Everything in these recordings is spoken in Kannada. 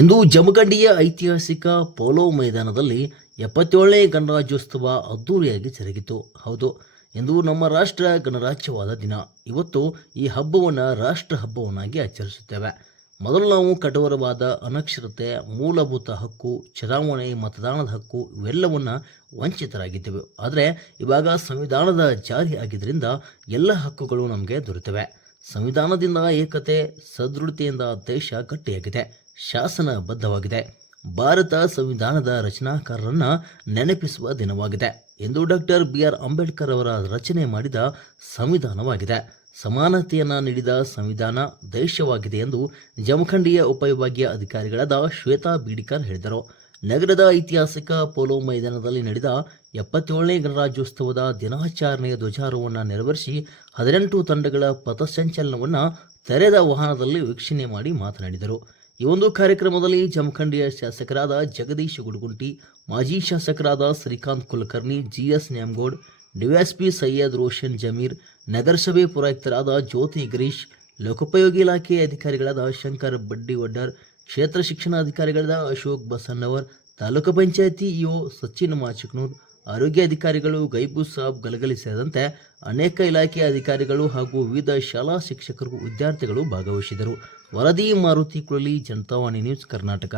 ಇಂದು ಜಮಖಂಡಿಯ ಐತಿಹಾಸಿಕ ಪೋಲೋ ಮೈದಾನದಲ್ಲಿ 77ನೇ ಗಣರಾಜ್ಯೋತ್ಸವ ಅದ್ದೂರಿಯಾಗಿ ಜರುಗಿತು. ಹೌದು, ಇಂದು ನಮ್ಮ ರಾಷ್ಟ್ರ ಗಣರಾಜ್ಯವಾದ ದಿನ. ಇವತ್ತು ಈ ಹಬ್ಬವನ್ನು ರಾಷ್ಟ್ರ ಹಬ್ಬವನ್ನಾಗಿ ಆಚರಿಸುತ್ತೇವೆ. ಮೊದಲು ನಾವು ಕಠೋರವಾದ ಅನಕ್ಷರತೆ, ಮೂಲಭೂತ ಹಕ್ಕು, ಚುನಾವಣೆ, ಮತದಾನದ ಹಕ್ಕು ಇವೆಲ್ಲವನ್ನು ವಂಚಿತರಾಗಿದ್ದೆವು. ಆದರೆ ಇವಾಗ ಸಂವಿಧಾನದ ಜಾರಿ ಆಗಿದ್ದರಿಂದ ಎಲ್ಲ ಹಕ್ಕುಗಳು ನಮಗೆ ದೊರೆತಿವೆ. ಸಂವಿಧಾನದಿಂದ ಏಕತೆ, ಸದೃಢತೆಯಿಂದ ದೇಶ ಗಟ್ಟಿಯಾಗಿದೆ, ಶಾಸನಬದ್ಧವಾಗಿದೆ. ಭಾರತ ಸಂವಿಧಾನದ ರಚನಾಕಾರರನ್ನು ನೆನಪಿಸುವ ದಿನವಾಗಿದೆ. ಇಂದು ಡಾಕ್ಟರ್ BR ಅಂಬೇಡ್ಕರ್ ಅವರ ರಚನೆ ಮಾಡಿದ ಸಂವಿಧಾನವಾಗಿದೆ. ಸಮಾನತೆಯನ್ನು ನೀಡಿದ ಸಂವಿಧಾನ ದೇಶವಾಗಿದೆ ಎಂದು ಜಮಖಂಡಿಯ ಉಪವಿಭಾಗೀಯ ಅಧಿಕಾರಿಗಳಾದ ಶ್ವೇತಾ ಬೀಡಿಕರ್ ಹೇಳಿದರು. ನಗರದ ಐತಿಹಾಸಿಕ ಪೋಲೋ ಮೈದಾನದಲ್ಲಿ ನಡೆದ 77ನೇ ಗಣರಾಜ್ಯೋತ್ಸವದ ದಿನಾಚರಣೆಯ ಧ್ವಜಾರೋಹಣ ನೆರವೇರಿಸಿ 18 ತಂಡಗಳ ಪಥಸಂಚಲನವನ್ನು ತೆರೆದ ವಾಹನದಲ್ಲಿ ವೀಕ್ಷಣೆ ಮಾಡಿ ಮಾತನಾಡಿದರು. ಈ ಒಂದು ಕಾರ್ಯಕ್ರಮದಲ್ಲಿ ಜಮಖಂಡಿಯ ಶಾಸಕರಾದ ಜಗದೀಶ್ ಗುಡುಗುಂಟಿ, ಮಾಜಿ ಶಾಸಕರಾದ ಶ್ರೀಕಾಂತ್ ಕುಲಕರ್ಣಿ, GS ನ್ಯಾಮಗೌಡ್, ಡಿವೈಎಸ್ಪಿ ಸೈಯದ್ ರೋಷನ್ ಜಮೀರ್, ನಗರಸಭೆ ಪುರೋಹಿತರಾದ ಜ್ಯೋತಿ ಗಿರೀಶ್, ಲೋಕೋಪಯೋಗಿ ಇಲಾಖೆ ಅಧಿಕಾರಿಗಳಾದ ಶಂಕರ್ ಬಡ್ಡಿವಡ್ಡರ್, ಕ್ಷೇತ್ರ ಶಿಕ್ಷಣಾಧಿಕಾರಿಗಳಾದ ಅಶೋಕ್ ಬಸನ್ನವರ್, ತಾಲೂಕು ಪಂಚಾಯಿತಿ ಇಒ ಸಚಿನ್ ಮಾಚಿಕ್ನೂರ್, ಆರೋಗ್ಯ ಅಧಿಕಾರಿಗಳು ಗೈಬು ಸಾಬ್ ಗಲಗಲಿ ಸೇರಿದಂತೆ ಅನೇಕ ಇಲಾಖೆಯ ಅಧಿಕಾರಿಗಳು ಹಾಗೂ ವಿವಿಧ ಶಾಲಾ ಶಿಕ್ಷಕರು, ವಿದ್ಯಾರ್ಥಿಗಳು ಭಾಗವಹಿಸಿದರು. ವರದಿ ಮಾರುತಿ ಕುಳಲಿ, ಜನತಾವಾಣಿ ನ್ಯೂಸ್, ಕರ್ನಾಟಕ.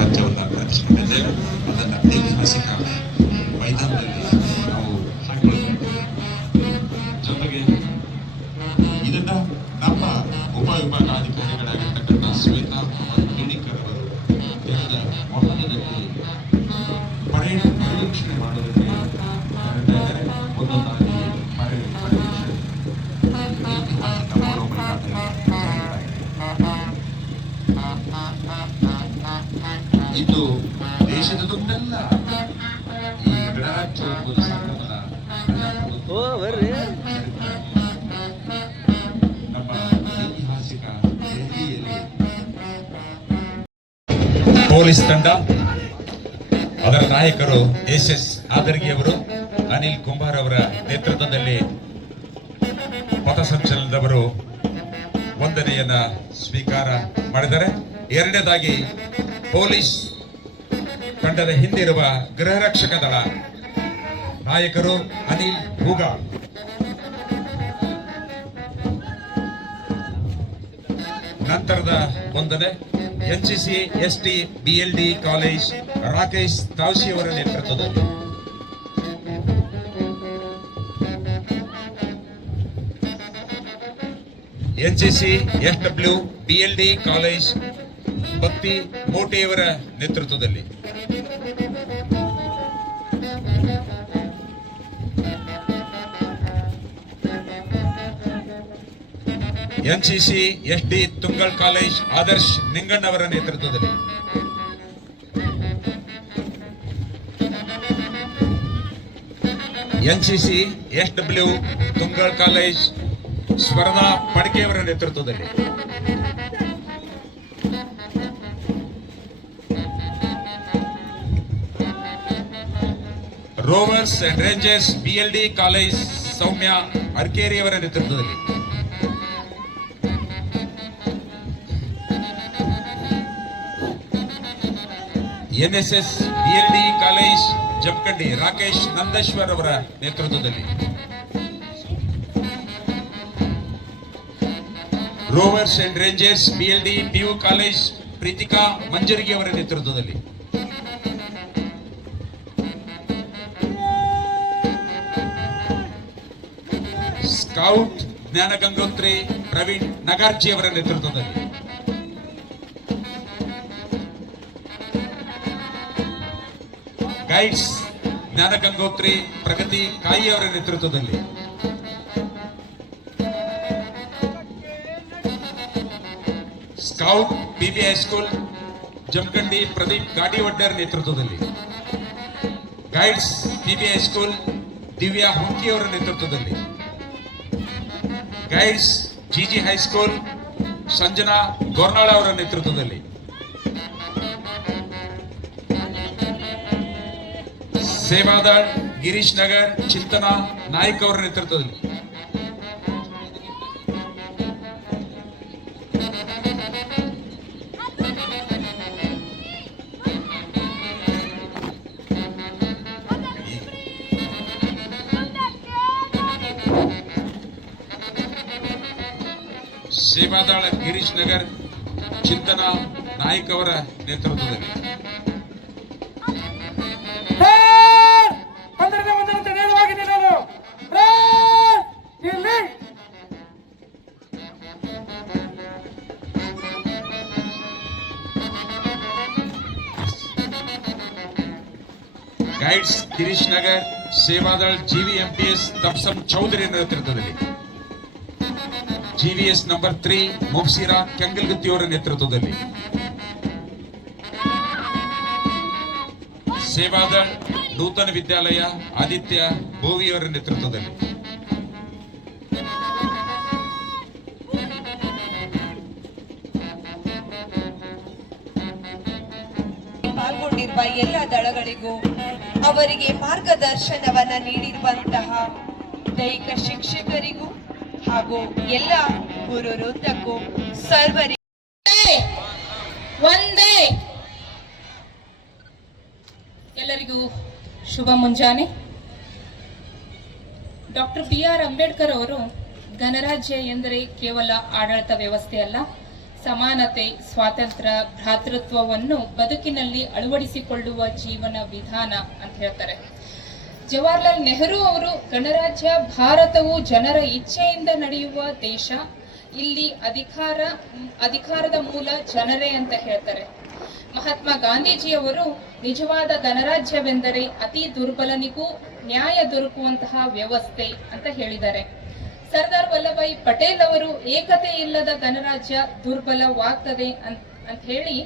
ರಾಜ್ಯವನ್ನು ರಚಿಸಿಕೊಂಡಿದ್ದೇವೆ. ಅದನ್ನು ಐತಿಹಾಸಿಕ ಮೈದಾನದಲ್ಲಿ ನಾವು ಹಾಕಿಕೊಳ್ಳಬೇಕು. ಜೊತೆಗೆ ಇದನ್ನ ನಮ್ಮ ಉಪವಿಭಾಗಾಧಿಕಾರಿಗಳಾಗಿರ್ತಕ್ಕಂಥ ಶ್ವೇತಾ ಬೀಡಿಕರ್ ಅವರು ತೆರೆದ ವಾಹನದಲ್ಲಿ ಪರೀಕ್ಷಣೆ ಮಾಡೋದಕ್ಕೆ ಹೊರಟಿದ್ದಾರೆ. ಒಂದೊಂದಾಗಿ ಪರೀಕ್ಷೆ ಐತಿಹಾಸಿಕ ಪೋಲೋ ಮೈದಾನದಲ್ಲಿ ಇದು ದೇಶದ ದುಡ್ಡೆಲ್ಲ ಈ ಗಣರಾಜ್ಯೋತ್ಸವದ ಸಂಭ್ರಮದ ನಮ್ಮ ಐತಿಹಾಸಿಕ ದೆಹಲಿಯಲ್ಲಿ ಪೊಲೀಸ್ ತಂಡ, ಅದರ ನಾಯಕರು SS ಆದರ್ಗಿ ಅವರು, ಅನಿಲ್ ಕುಂಬಾರ್ ಅವರ ನೇತೃತ್ವದಲ್ಲಿ ಪಥಸಂಚಲನದವರು ವಂದನೆಯನ್ನ ಸ್ವೀಕಾರ ಮಾಡಿದ್ದಾರೆ. ಎರಡನೇದಾಗಿ ಪೊಲೀಸ್ ತಂಡದ ಹಿಂದಿರುವ ಗೃಹ ರಕ್ಷಕ ದಳ ನಾಯಕರು ಅನಿಲ್ ಹೂಗಾ, ನಂತರದ ವಂದನೆ NCC ST BLD college Rakesh Tavsi ಅವರ ನೇತೃತ್ವದಲ್ಲಿ. NCC SW BLD ಕಾಲೇಜ್ ಭಕ್ತಿ ಮೋಟೆಯವರ ನೇತೃತ್ವದಲ್ಲಿ. NCC SD Tungal college Adarsh Ninganna ಅವರ ನೇತೃತ್ವದಲ್ಲಿ. NCC SW Tungal college Swarna ಪಡ್ಕೆಯವರ ನೇತೃತ್ವದಲ್ಲಿ. Rovers and rangers BLD college Soumya ಅರ್ಕೇರಿಯವರ ನೇತೃತ್ವದಲ್ಲಿ. NSS BLD college Jamakhandi Rakesh Nandeshwar ಅವರ ನೇತೃತ್ವದಲ್ಲಿ. Rovers and rangers BLD PU college Preethika ಮಂಜರಿಗೆ ಅವರ ನೇತೃತ್ವದಲ್ಲಿ. ಸ್ಕೌಟ್ ಜ್ಞಾನ ಗಂಗೋತ್ರಿ ಪ್ರವೀಣ್ ನಗಾರ್ಜಿ ಅವರ ನೇತೃತ್ವದಲ್ಲಿ. ಗೈಡ್ಸ್ ಜ್ಞಾನ ಗಂಗೋತ್ರಿ ಪ್ರಗತಿ ಕಾಯಿ ಅವರ ನೇತೃತ್ವದಲ್ಲಿ. Scout PB high school Jamkhandi Pradeep Gadivaddar ನೇತೃತ್ವದಲ್ಲಿ. ಗೈಡ್ಸ್ PB ಹೈಸ್ಕೂಲ್ ದಿವ್ಯಾ ಹುಂಕಿ ಅವರ ನೇತೃತ್ವದಲ್ಲಿ. ಗೈಡ್ಸ್ GG ಹೈಸ್ಕೂಲ್ ಸಂಜನಾ ಗೋರ್ನಾಳ ಅವರ ನೇತೃತ್ವದಲ್ಲಿ. ಸೇವಾದಾಳ್ ಗಿರೀಶ್ ನಗರ್ ಚಿಂತನಾ ನಾಯ್ಕ ಅವರ ನೇತೃತ್ವದಲ್ಲಿ. ಸೇವಾದಾಳ ಗಿರೀಶ್ ನಗರ್ ಚಿಂತನಾ ನಾಯ್ಕ್ ಅವರ ನೇತೃತ್ವದಲ್ಲಿ. ಗೈಡ್ಸ್ ಗಿರೀಶ್ ನಗರ್, ಸೇವಾದಳ್ GVMPS ತಪ್ಸಂ ಚೌಧರಿ ನೇತೃತ್ವದಲ್ಲಿ. GVS ನಂಬರ್ 3 ಮುಬ್ಸಿರಾ ಕೆಂಗಲ್ಗುತ್ತಿ ಅವರ ನೇತೃತ್ವದಲ್ಲಿ. ಸೇವಾದಳ್ ನೂತನ ವಿದ್ಯಾಲಯ ಆದಿತ್ಯ ಬೋವಿ ಅವರ ನೇತೃತ್ವದಲ್ಲಿ. ಪಾಲ್ಗೊಂಡಿರುವ ಎಲ್ಲ ದಳಗಳಿಗೂ ಅವರಿಗೆ ಮಾರ್ಗದರ್ಶನವನ್ನ ನೀಡಿರುವಂತಹ ದೈಹಿಕ ಶಿಕ್ಷಕರಿಗೂ ಹಾಗೂ ಎಲ್ಲ ಗುರು ವೃಂದಕ್ಕೂ ಸರ್ವರಿಗೂ ಒಂದೇ. ಎಲ್ಲರಿಗೂ ಶುಭ ಮುಂಜಾನೆ. ಡಾಕ್ಟರ್ BR ಅಂಬೇಡ್ಕರ್ ಅವರು ಗಣರಾಜ್ಯ ಎಂದರೆ ಕೇವಲ ಆಡಳಿತ ವ್ಯವಸ್ಥೆ ಅಲ್ಲ, ಸಮಾನತೆ, ಸ್ವಾತಂತ್ರ್ಯ, ಭ್ರಾತೃತ್ವವನ್ನು ಬದುಕಿನಲ್ಲಿ ಅಳವಡಿಸಿಕೊಳ್ಳುವ ಜೀವನ ವಿಧಾನ ಅಂತ ಹೇಳ್ತಾರೆ. ಜವಾಹರ್ಲಾಲ್ ನೆಹರು ಅವರು ಗಣರಾಜ್ಯ ಭಾರತವು ಜನರ ಇಚ್ಛೆಯಿಂದ ನಡೆಯುವ ದೇಶ, ಇಲ್ಲಿ ಅಧಿಕಾರದ ಮೂಲ ಜನರೇ ಅಂತ ಹೇಳ್ತಾರೆ. ಮಹಾತ್ಮ ಗಾಂಧೀಜಿಯವರು ನಿಜವಾದ ಗಣರಾಜ್ಯವೆಂದರೆ ಅತಿ ದುರ್ಬಲನಿಗೂ ನ್ಯಾಯ ದೊರಕುವಂತಹ ವ್ಯವಸ್ಥೆ ಅಂತ ಹೇಳಿದ್ದಾರೆ. ಸರ್ದಾರ್ ವಲ್ಲಭಾಯಿ ಪಟೇಲ್ ಅವರು ಏಕತೆ ಇಲ್ಲದ ಗಣರಾಜ್ಯ ದುರ್ಬಲವಾಗ್ತದೆ ಅಂತ ಹೇಳಿ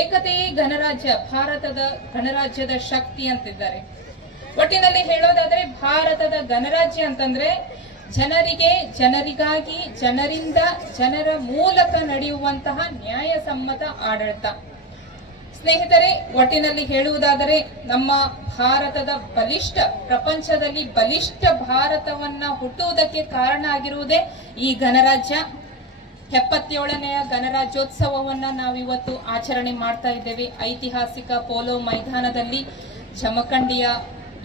ಏಕತೆಯೇ ಗಣರಾಜ್ಯ, ಭಾರತದ ಗಣರಾಜ್ಯದ ಶಕ್ತಿ ಅಂತಿದ್ದಾರೆ. ಒಟ್ಟಿನಲ್ಲಿ ಹೇಳೋದಾದ್ರೆ ಭಾರತದ ಗಣರಾಜ್ಯ ಅಂತಂದ್ರೆ ಜನರಿಗೆ, ಜನರಿಗಾಗಿ, ಜನರಿಂದ, ಜನರ ಮೂಲಕ ನಡೆಯುವಂತಹ ನ್ಯಾಯಸಮ್ಮತ ಆಡಳಿತ. ಸ್ನೇಹಿತರೆ, ಒಟ್ಟಿನಲ್ಲಿ ಹೇಳುವುದಾದರೆ ನಮ್ಮ ಭಾರತದ ಪ್ರಪಂಚದಲ್ಲಿ ಬಲಿಷ್ಠ ಭಾರತವನ್ನ ಹುಟ್ಟುವುದಕ್ಕೆ ಕಾರಣ ಆಗಿರುವುದೇ ಈ ಗಣರಾಜ್ಯ. 77ನೆಯ ಗಣರಾಜ್ಯೋತ್ಸವವನ್ನ ನಾವಿವತ್ತು ಆಚರಣೆ ಮಾಡ್ತಾ ಇದ್ದೇವೆ. ಐತಿಹಾಸಿಕ ಪೋಲೋ ಮೈದಾನದಲ್ಲಿ, ಜಮಖಂಡಿಯ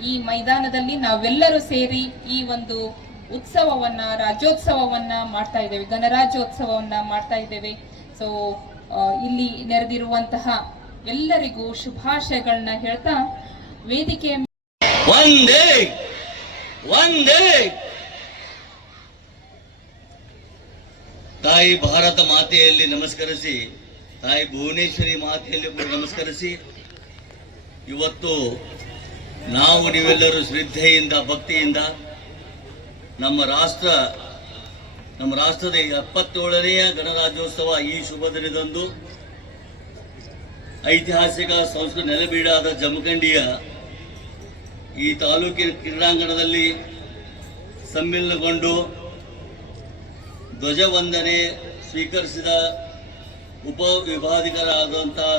ಈ ಮೈದಾನದಲ್ಲಿ ನಾವೆಲ್ಲರೂ ಸೇರಿ ಈ ಒಂದು ಉತ್ಸವವನ್ನ, ರಾಜ್ಯೋತ್ಸವವನ್ನ ಮಾಡ್ತಾ ಇದ್ದೇವೆ, ಗಣರಾಜ್ಯೋತ್ಸವವನ್ನ ಮಾಡ್ತಾ ಇದ್ದೇವೆ. ಸೊ ಇಲ್ಲಿ ನೆರೆದಿರುವಂತಹ ಎಲ್ಲರಿಗೂ ಶುಭಾಶಯಗಳನ್ನ ಹೇಳ್ತಾ ವೇದಿಕೆಯ ಒಂದೇ ಒಂದೇ ತಾಯಿ ಭಾರತ ಮಾತೆಯಲ್ಲಿ ನಮಸ್ಕರಿಸಿ, ತಾಯಿ ಭುವನೇಶ್ವರಿ ಮಾತೆಯಲ್ಲಿ ಕೂಡ ನಮಸ್ಕರಿಸಿ, ಇವತ್ತು ನಾವು ನೀವೆಲ್ಲರೂ ಶ್ರದ್ಧೆಯಿಂದ, ಭಕ್ತಿಯಿಂದ ನಮ್ಮ ರಾಷ್ಟ್ರದ 77ನೆಯ ಗಣರಾಜ್ಯೋತ್ಸವ ಈ ಶುಭ ದಿನದಂದು ಐತಿಹಾಸಿಕ ಸಂಸ್ಕೃತಿ ನೆಲೆಬೀಡಾದ ಜಮಖಂಡಿಯ ಈ ತಾಲೂಕಿನ ಕ್ರೀಡಾಂಗಣದಲ್ಲಿ ಸಮ್ಮಿಲನಗೊಂಡು ಧ್ವಜವಂದನೆ ಸ್ವೀಕರಿಸಿದ ಉಪವಿಭಾಧಿಕರಾದಂತಹ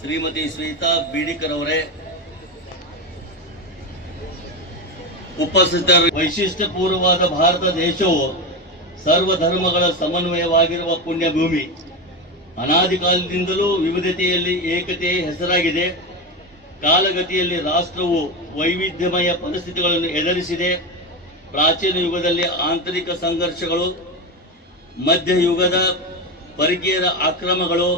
ಶ್ರೀಮತಿ ಶ್ವೇತಾ ಬೀಡಿಕರ್ ಅವರೇ, ಉಪಸ್ಥಿತ ವೈಶಿಷ್ಟ್ಯಪೂರ್ವವಾದ ಭಾರತ ದೇಶವು ಸರ್ವಧರ್ಮಗಳ ಸಮನ್ವಯವಾಗಿರುವ ಪುಣ್ಯಭೂಮಿ. ಅನಾದಿ ಕಾಲದಿಂದಲೂ ವಿವಿಧತೆಯಲ್ಲಿ ಏಕತೆ ಹೆಸರಾಗಿದೆ. ಕಾಲಗತಿಯಲ್ಲಿ ರಾಷ್ಟ್ರವು ವೈವಿಧ್ಯಮಯ ಪರಿಸ್ಥಿತಿಗಳನ್ನು ಎದುರಿಸಿದೆ. ಪ್ರಾಚೀನ ಯುಗದಲ್ಲಿ ಆಂತರಿಕ ಸಂಘರ್ಷಗಳು, ಮಧ್ಯಯುಗದ ಪರಕೀಯರ ಆಕ್ರಮಗಳು,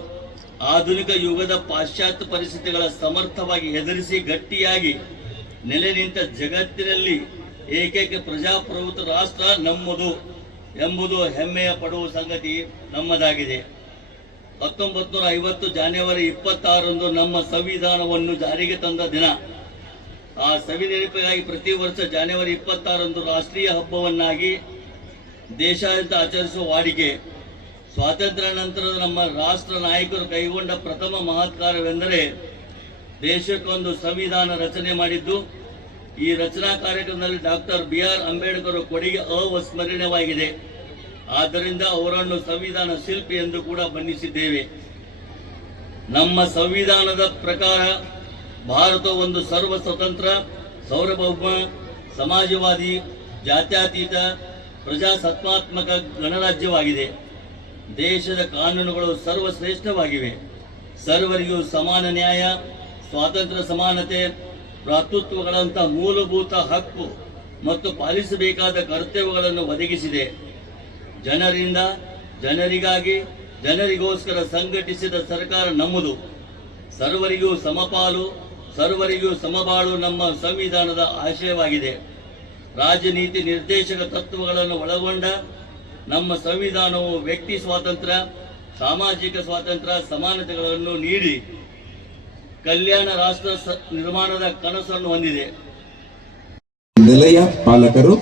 ಆಧುನಿಕ ಯುಗದ ಪಾಶ್ಚಾತ್ಯ ಪರಿಸ್ಥಿತಿಗಳ ಸಮರ್ಥವಾಗಿ ಎದುರಿಸಿ ಗಟ್ಟಿಯಾಗಿ ನೆಲೆ ನಿಂತ ಜಗತ್ತಿನಲ್ಲಿ ಏಕೈಕ ಪ್ರಜಾಪ್ರಭುತ್ವ ರಾಷ್ಟ್ರ ನಮ್ಮದು ಎಂಬುದು ಹೆಮ್ಮೆಯ ಪಡುವ ಸಂಗತಿ ನಮ್ಮದಾಗಿದೆ. 1950 ಜನವರಿ 26ರಂದು ನಮ್ಮ ಸಂವಿಧಾನವನ್ನು ಜಾರಿಗೆ ತಂದ ದಿನ. ಆ ಸವಿನೆನಪಿಗಾಗಿ ಪ್ರತಿ ವರ್ಷ ಜನವರಿ 26ರಂದು ರಾಷ್ಟ್ರೀಯ ಹಬ್ಬವನ್ನಾಗಿ ದೇಶಾದ್ಯಂತ ಆಚರಿಸುವ ವಾಡಿಕೆ. ಸ್ವಾತಂತ್ರ್ಯ ನಂತರದ ನಮ್ಮ ರಾಷ್ಟ್ರ ನಾಯಕರು ಕೈಗೊಂಡ ಪ್ರಥಮ ಮಹತ್ ಕಾರ್ಯವೆಂದರೆ ದೇಶಕ್ಕೊಂದು ಸಂವಿಧಾನ ರಚನೆ ಮಾಡಿದ್ದು. ಈ ರಚನಾ ಕಾರ್ಯಕ್ರಮದಲ್ಲಿ ಡಾಕ್ಟರ್ BR ಅಂಬೇಡ್ಕರ್ ಕೊಡುಗೆ ಅವಿಸ್ಮರಣೀಯವಾಗಿದೆ. ಆದ್ದರಿಂದ ಅವರನ್ನು ಸಂವಿಧಾನ ಶಿಲ್ಪಿ ಎಂದು ಕೂಡ ಬಣ್ಣಿಸಿದ್ದೇವೆ. ನಮ್ಮ ಸಂವಿಧಾನದ ಪ್ರಕಾರ ಭಾರತ ಒಂದು ಸರ್ವ ಸ್ವತಂತ್ರ, ಸಾರ್ವಭೌಮ, ಸಮಾಜವಾದಿ, ಜಾತ್ಯತೀತ, ಪ್ರಜಾಸತ್ತಾತ್ಮಕ ಗಣರಾಜ್ಯವಾಗಿದೆ. ದೇಶದ ಕಾನೂನುಗಳು ಸರ್ವಶ್ರೇಷ್ಠವಾಗಿವೆ. ಸರ್ವರಿಗೂ ಸಮಾನ ನ್ಯಾಯ, ಸ್ವಾತಂತ್ರ್ಯ, ಸಮಾನತೆ, ಭ್ರಾತೃತ್ವಗಳಂತಹ ಮೂಲಭೂತ ಹಕ್ಕು ಮತ್ತು ಪಾಲಿಸಬೇಕಾದ ಕರ್ತವ್ಯಗಳನ್ನು ಒದಗಿಸಿದೆ. ಜನರಿಂದ, ಜನರಿಗಾಗಿ ಜನರಿಗೋಸ್ಕರ ಸಂಘಟಿಸಿದ ಸರ್ಕಾರ ನಮ್ಮದು. ಸರ್ವರಿಗೂ ಸಮಪಾಲು, ಸರ್ವರಿಗೂ ಸಮಬಾಳು ನಮ್ಮ ಸಂವಿಧಾನದ ಆಶಯವಾಗಿದೆ. ರಾಜನೀತಿ ನಿರ್ದೇಶಕ ತತ್ವಗಳನ್ನು ಒಳಗೊಂಡ ನಮ್ಮ ಸಂವಿಧಾನವು ವ್ಯಕ್ತಿ ಸ್ವಾತಂತ್ರ್ಯ, ಸಾಮಾಜಿಕ ಸ್ವಾತಂತ್ರ್ಯ, ಸಮಾನತೆಗಳನ್ನು ನೀಡಿ ಕಲ್ಯಾಣ ರಾಷ್ಟ್ರ ನಿರ್ಮಾಣದ ಕನಸನ್ನು ಹೊಂದಿದೆ. ನಿಲಯ ಪಾಲಕರು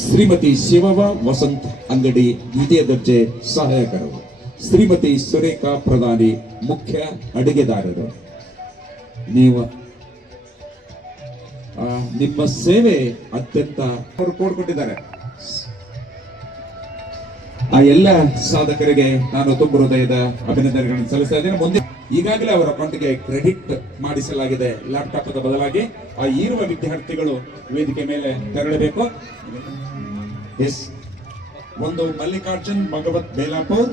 ಶ್ರೀಮತಿ ಶಿವವ ವಸಂತ್ ಅಂಗಡಿ ದ್ವಿತೀಯ ದರ್ಜೆ ಸಹಾಯಕರು, ಶ್ರೀಮತಿ ಸುರೇಖಾ ಪ್ರಧಾನಿ ಮುಖ್ಯ ಅಡಿಗೆದಾರರು. ನೀವು ನಿಮ್ಮ ಸೇವೆ ಅತ್ಯಂತ ಅವರು ಕೋಡ್ಕೊಟ್ಟಿದ್ದಾರೆ. ಆ ಎಲ್ಲ ಸಾಧಕರಿಗೆ ನಾನು ತುಂಬ ಹೃದಯದ ಅಭಿನಂದನೆಗಳನ್ನು ಸಲ್ಲಿಸ್ತಾ ಇದ್ದೇನೆ. ಮುಂದೆ ಈಗಾಗಲೇ ಅವರ ಅಕೌಂಟ್ಗೆ ಕ್ರೆಡಿಟ್ ಮಾಡಿಸಲಾಗಿದೆ ಲ್ಯಾಪ್ಟಾಪ್ ಬದಲಾಗಿ. ಆ ಇರುವ ವಿದ್ಯಾರ್ಥಿಗಳು ವೇದಿಕೆ ಮೇಲೆ ತೆರಳಬೇಕು. ಒಂದು ಮಲ್ಲಿಕಾರ್ಜುನ್ ಭಗವತ್ ಬೇಲಾಪುರ್.